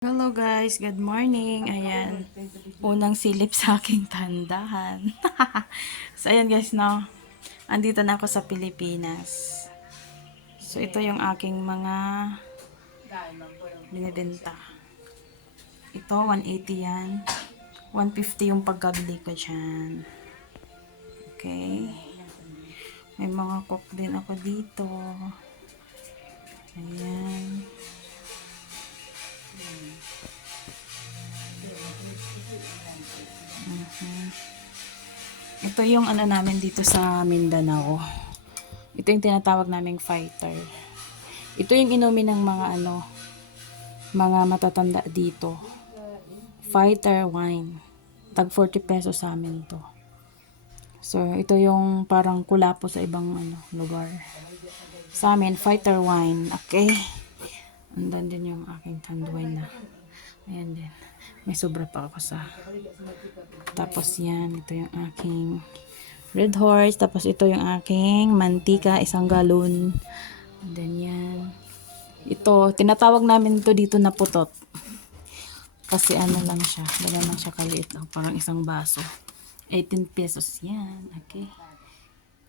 Hello guys, good morning. Ayan, unang silip sa aking tandahan. So ayan guys, no. Andito na ako sa Pilipinas. So ito yung aking mga binibenta. Ito 180 yan. 150 yung pagkabili ko dyan. Okay. May mga cook din ako dito. Ayan. Ito yung ano namin dito sa Mindanao. Ito yung tinatawag naming fighter. Ito yung inumin ng mga matatanda dito. Fighter wine. Tag 40 pesos sa amin to. So, ito yung parang kulapo sa ibang lugar. Sa amin, fighter wine. Okay. Andan din yung aking canned wine na. Ayan din. May sobra pa ako sa. Tapos yan, ito yung aking Red Horse. Tapos ito yung aking mantika, 1 galon. And then yan. Ito, tinatawag namin ito dito na putot. Kasi ano lang siya, ganyan lang siya kaliit. Parang isang baso. 18 pesos yan. Okay.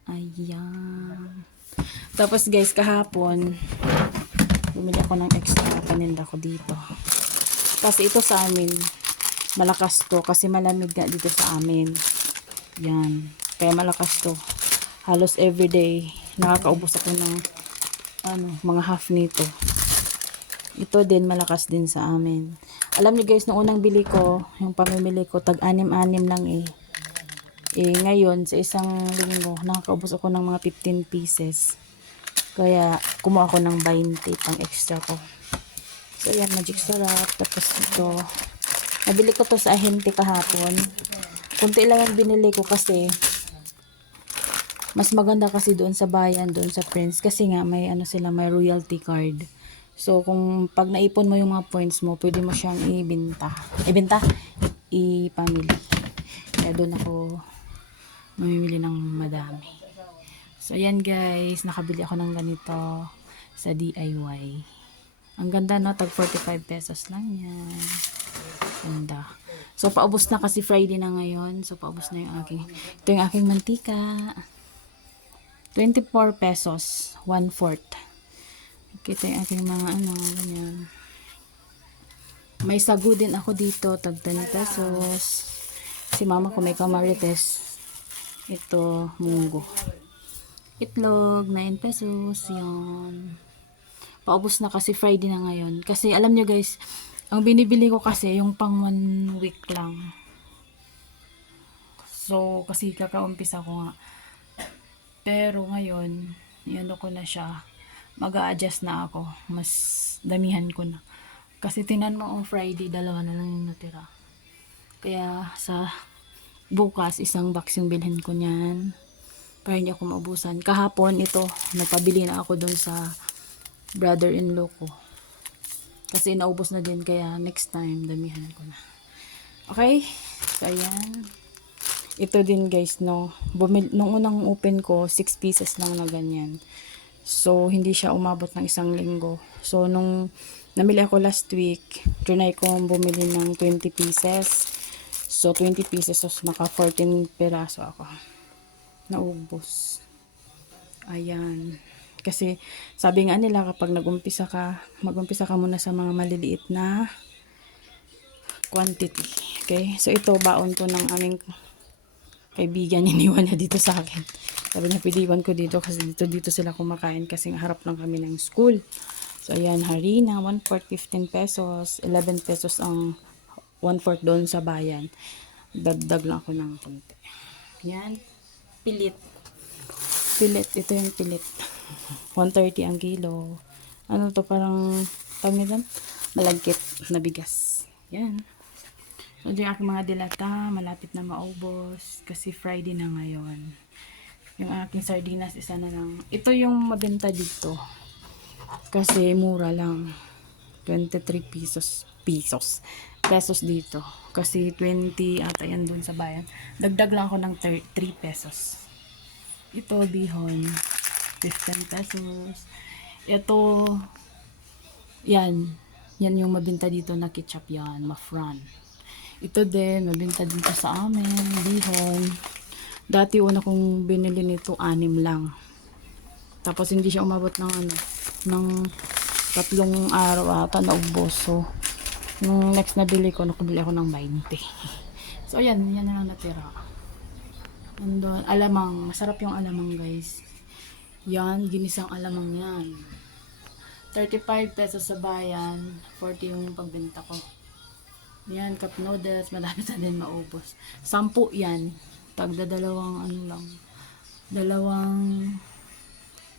Ayan. Tapos guys, kahapon, bumili ako ng extra paninda ko dito. Kasi ito sa amin, malakas to. Kasi malamig nga dito sa amin. Yan. Kaya malakas to. Halos everyday, nakakaubos ako ng mga half nito. Ito din, malakas din sa amin. Alam niyo guys, nung unang bili ko, yung pamimili ko, tag 6-6 lang eh. Ngayon, sa isang linggo, nakakaubos ako ng mga 15 pieces. Kaya, kumuha ako ng 20 pang extra ko. So, yan, magic sarap. Tapos ito, nabili ko to sa ahente kahapon. Kunti lang yung binili ko kasi, mas maganda kasi doon sa bayan, doon sa Prince. Kasi nga, may may royalty card. So, kung pag naipon mo yung mga points mo, pwede mo siyang ibenta. Ipamili. Kaya doon ako mamimili ng madami. So, yan guys. Nakabili ako ng ganito sa DIY. Ang ganda, no? Tag 45 pesos lang yan. Ganda. So, paubos na kasi Friday na ngayon. So, paubos na yung aking. Ito yung aking mantika. 24 pesos. 1/4. Kita yung aking mga ganyan. May sagu din ako dito, tag 10 pesos. Si mama ko may kamarites. Ito, munggo. Itlog, 9 pesos. Yan. Paubos na kasi Friday na ngayon. Kasi alam nyo guys, ang binibili ko kasi yung pang 1 week lang. So, kasi kakaumpisa ko nga. Pero ngayon, ano ko na siya. Mag-a-adjust na ako. Mas damihan ko na. Kasi tinan mo on Friday, 2 na lang yung natira. Kaya sa bukas, 1 box yung bilhin ko niyan. Para hindi ako maubusan. Kahapon ito, napabili na ako dun sa brother-in-law ko. Kasi naubos na din, kaya next time, damihan ko na. Okay? So, ayan. Ito din guys, no. Nung unang open ko, 6 pieces lang na ganyan. So, hindi siya umabot ng 1 linggo. So, nung namili ako last week, trinay ko bumili ng 20 pieces. So, 20 pieces, so naka 14 peraso ako. Naubos. Ayan. Kasi, sabi nga nila kapag mag-umpisa ka muna sa mga maliliit na quantity. Okay? So, ito, baon ko ng aming kaibigan, iniwan niya dito sa akin. Sabi niya, pidiwan ko dito kasi dito sila kumakain kasi harap lang kami ng school. So, ayan, harina, 1/4, 15 pesos, 11 pesos ang 1/4 doon sa bayan. Dagdag lang ako ng konti. Yan, pilit. Ito yung pilit. 130 ang kilo. Ano to, parang, tawag nito, malagkit na bigas. Yan. So, yung aking mga dilata, malapit na maubos kasi Friday na ngayon. Yung aking sardinas, isa na lang. Ito yung mabenta dito. Kasi mura lang. 23 pesos dito. Kasi 20 ata yan dun sa bayan. Dagdag lang ako ng 3 pesos. Ito, bihon. 15 pesos. Ito, yan. Yan yung mabinta dito na ketchup yan, Mafran. Ito din, mabinta dito sa amin, Bihon. Dati una kong binili nito, 6 lang. Tapos hindi siya umabot ng ng 3 araw ata naubos. So, nung next na bili ko, nakabili ako ng 20. So, yan na lang natira. Nandun, alamang, masarap yung alamang guys. Yan, ginisang alamang yan. 35 pesos sa bayan, 40 yung pagbenta ko. Yan, cup noodles, malapit na din maubos. 10 yan. Tagda dalawang lang. Dalawang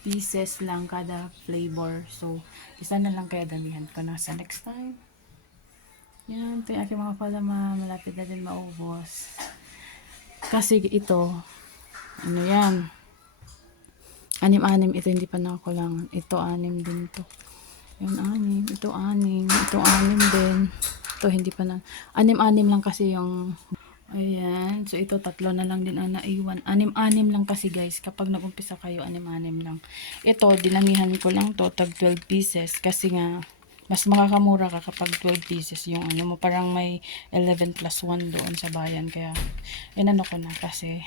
pieces lang kada flavor. So, isa na lang kaya damihan ko na sa next time. Yan, ito yung aking mga palama. Malapit na din maubos. Kasi ito, yan. 6 ito, hindi pa nakulangan. Ito 6 din to. Yan 6, ito 6, ito 6 din. Ito hindi pa na. 6 lang kasi yung, ayan. So ito 3 na lang din ang naiwan. 6 lang kasi guys. Kapag nag-umpisa kayo, 6 lang. Ito, dinamihan ko lang to, tag 12 pieces. Kasi nga, mas makakamura ka kapag 12 pieces yung mo. Parang may 11 plus 1 doon sa bayan. Kaya, inano ko na kasi,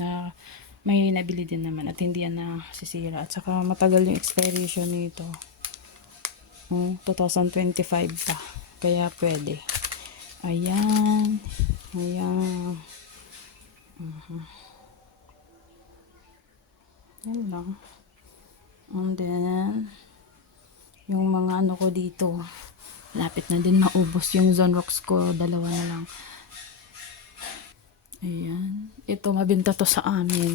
na may nabili din naman at hindi yan na sisira. At saka matagal yung expiration nito. 2025 pa. Kaya pwede. Ayan. Ayan. Yan lang. And then, yung mga ano ko dito, lapit na din maubos. Yung Zonrox ko, 2 na lang. Ayan. Ito, mabinta to sa amin.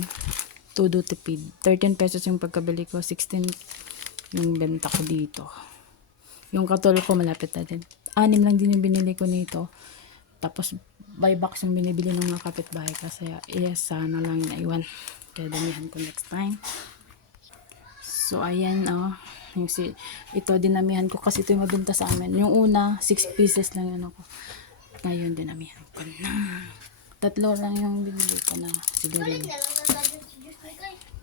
Todo tipid. 13 pesos yung pagkabili ko. 16 yung benta ko dito. Yung katulad ko, malapit na din. 6 lang din yung binili ko nito. Tapos, buy box yung binibili ng mga kapitbahay. Kasi, yes, sana lang naiwan. Kaya damihan ko next time. So, ayan, ito, dinamihan ko kasi ito yung mabinta sa amin. Yung una, 6 pieces lang yun ako. Ngayon, dinamihan ko na. 3 lang yung binili ko na sigarilyo.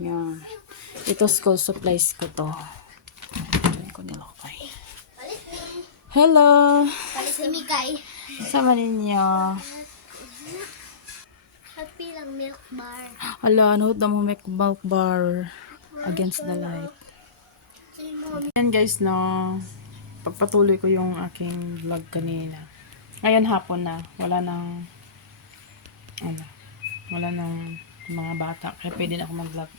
Yan. Ito school supplies ko to. Diyan ko nilakay. Hello! Palis ni Mikay. Sama ninyo. Happy lang milk bar. Hala, ano mo make milk bar against the light. Yan guys, no. Pagpatuloy ko yung aking vlog kanina. Ngayon hapon na. Wala nang mga bata. Kaya pwede na ako mag-vlog.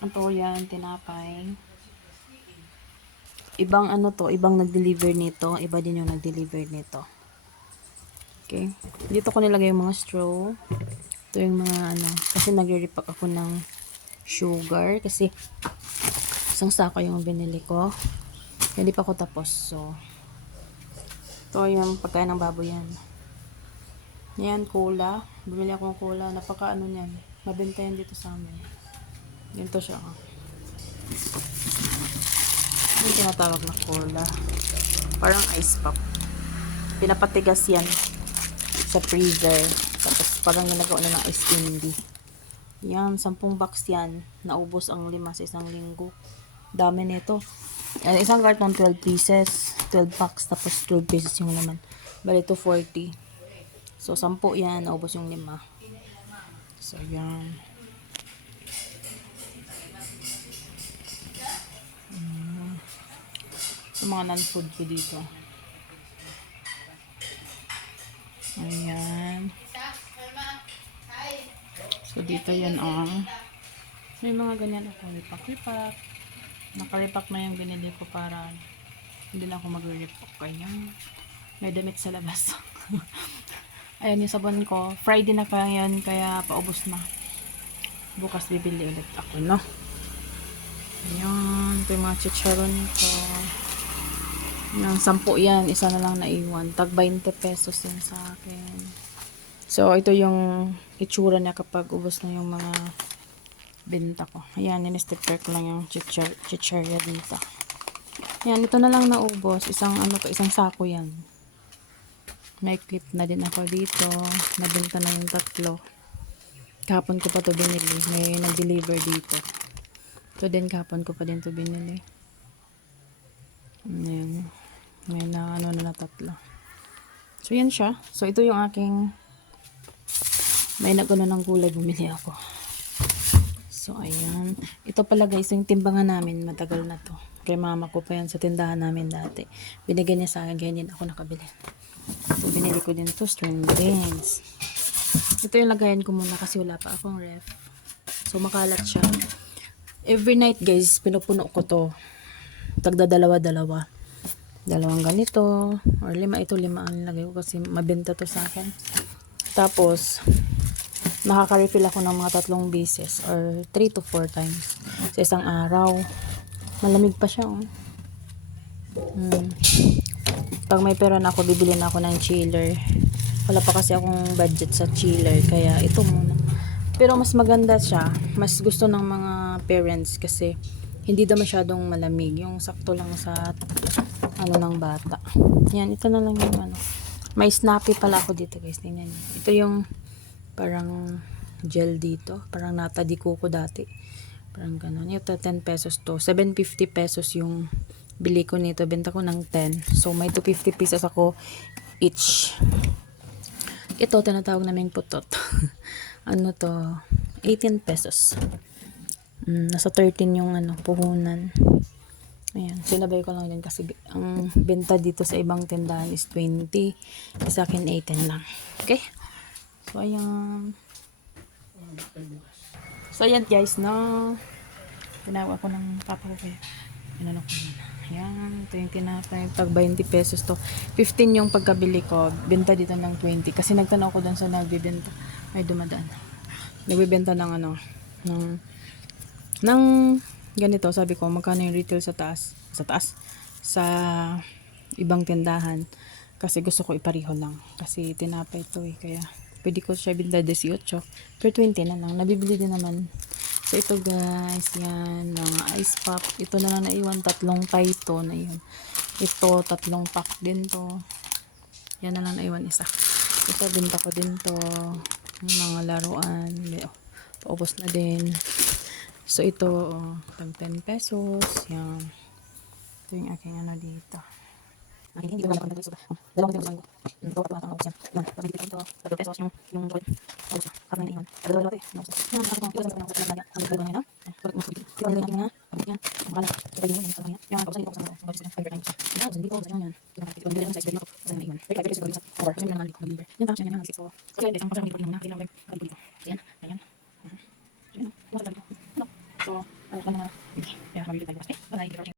Ito yan, tinapay. Ibang ibang nag-deliver nito. Iba din yung nag-deliver nito. Okay. Dito ko nilagay yung mga straw. Ito yung mga kasi nagre-repack ako ng sugar. Kasi isang sako yung binili ko. Hindi pa ako tapos. So, ito yung pagkain ng baboy yan. Yan, cola. Bumili ako ng cola. Napaka niyan. Mabenta yan dito sa amin. Ganito siya. Yung tinatawag na cola. Parang ice pop. Pinapatigas yan sa freezer. Tapos parang nilagawa na ng ice candy. Yan, 10 box yan. Naubos ang 5 sa isang linggo. Dami nito. Isang carton 12 pieces. 12 packs. Tapos 12 pieces yung laman. Bali 240. So, 10 yan. Naubos yung 5. So, yan. So, mga non-food ko dito. Ayan. So, dito yan may mga ganyan ako. Lipak-lipak. Nakalipak na yung binili ko para hindi na ako mag-repack. Ayan. May damit sa labas. Ayan yung sabon ko. Friday na kaya yan, kaya paubos na. Bukas bibili ulit ako, no? Ayan. Ito yung mga chicharon ko. Yung 10 yan. Isa na lang naiwan. Tag 20 pesos yan sa akin. So, ito yung itsura niya kapag ubos na yung mga benta ko. Ayan, in-stepper ko lang yung chicharya dito. Ayan, ito na lang naubos. Isang sako yan. May clip na din ako dito. Nabenta na yung 3. Kahapon ko pa to binili. May nag-deliver dito. Ito din kahapon ko pa din to binili. Ayan. May na ano na tatlo. So, yan siya. So, ito yung aking may nagano ng gulay bumili ako. So, ayan. Ito pala guys, yung timbangan namin, matagal na to. Kay mama ko pa yan sa tindahan namin dati. Binigyan niya sa akin, ganyan ako nakabili. So, binili ko din to string beans. Ito yung lagayan ko muna kasi wala pa akong ref. So, makalat siya. Every night guys, pinupuno ko to. Tagda dalawa-dalawa. Dalawang ganito. Or 5. Ito 5 ang nilagay ko kasi mabenta to sa akin. Tapos, nakaka-refill ako ng mga 3 beses or 3 to 4 times sa isang araw. Malamig pa siya, oh. Pag may pera na ako, bibili na ako ng chiller. Wala pa kasi akong budget sa chiller, kaya ito muna. Pero mas maganda siya. Mas gusto ng mga parents kasi hindi daw masyadong malamig. Yung sakto lang sa ano ng bata. Yan, ito na lang yung ano. May snappy pala ako dito guys. Tingnan niyo. Ito yung parang gel dito. Parang nata di ko dati. Parang ganun. Ito 10 pesos to. 750 pesos yung bili ko nito. Benta ko ng 10. So may 250 pesos ako each. Ito tinatawag naming putot. Ano to? 18 pesos. Nasa 13 yung ano, puhunan. Ayan, sinabay ko lang din kasi ang benta dito sa ibang tindahan is 20. Sa akin 18 lang. Okay? So, ayan. So, ayan guys, no? Tinawag ko ng papa ko kaya. Inano ko muna. Ayan, ito yung tinapay. Pag 20 pesos to. 15 yung pagkabili ko. Benta dito ng 20. Kasi nagtanong ko dun sa nagbibenta. Ay, dumadaan. Nagbibenta ng ano, ng ganito, sabi ko, magkano yung retail sa taas? Sa ibang tindahan. Kasi gusto ko ipariho lang. Kasi tinapay ito eh. Kaya, pwede ko siya binda 18. Per 20 na lang. Nabibili din naman. So, ito guys, yan. Mga ice pop. Ito na lang naiwan. 3 taito na yun. Ito, 3 pack din to. Yan na lang naiwan isa. Ito, binta ko din to. Mga laruan. Paubos na din. So, ito, tag 10 pesos. Yan. Ito yung aking ano dito. Hindi ko naman dito. Dalawang dito. Ito, patawag ako yan. Yan, pabili ko ito. 3 pesos yung roll. Paubos. Kapag na iwan. Dalawa ito. Yan, kapag ito sa mga sa ang dito na yan. Ito ang aking mga pabili yan. Makala. Ito yung sa mga. Yan, paubos dito sa mga. Paubos dito. Yan, dito sa yan. Ito ang sa isda dito. Sa iwan. Kaya kasi ko dito. Or kasi naman dito mag-deliver. Yan, tapos yan yung nag-6 ko. Kasi yan, isang pasang dito muna. Kailangan ko dito. Yan, ayan. So, ano ka na? Kaya kami dito tayo. Bye.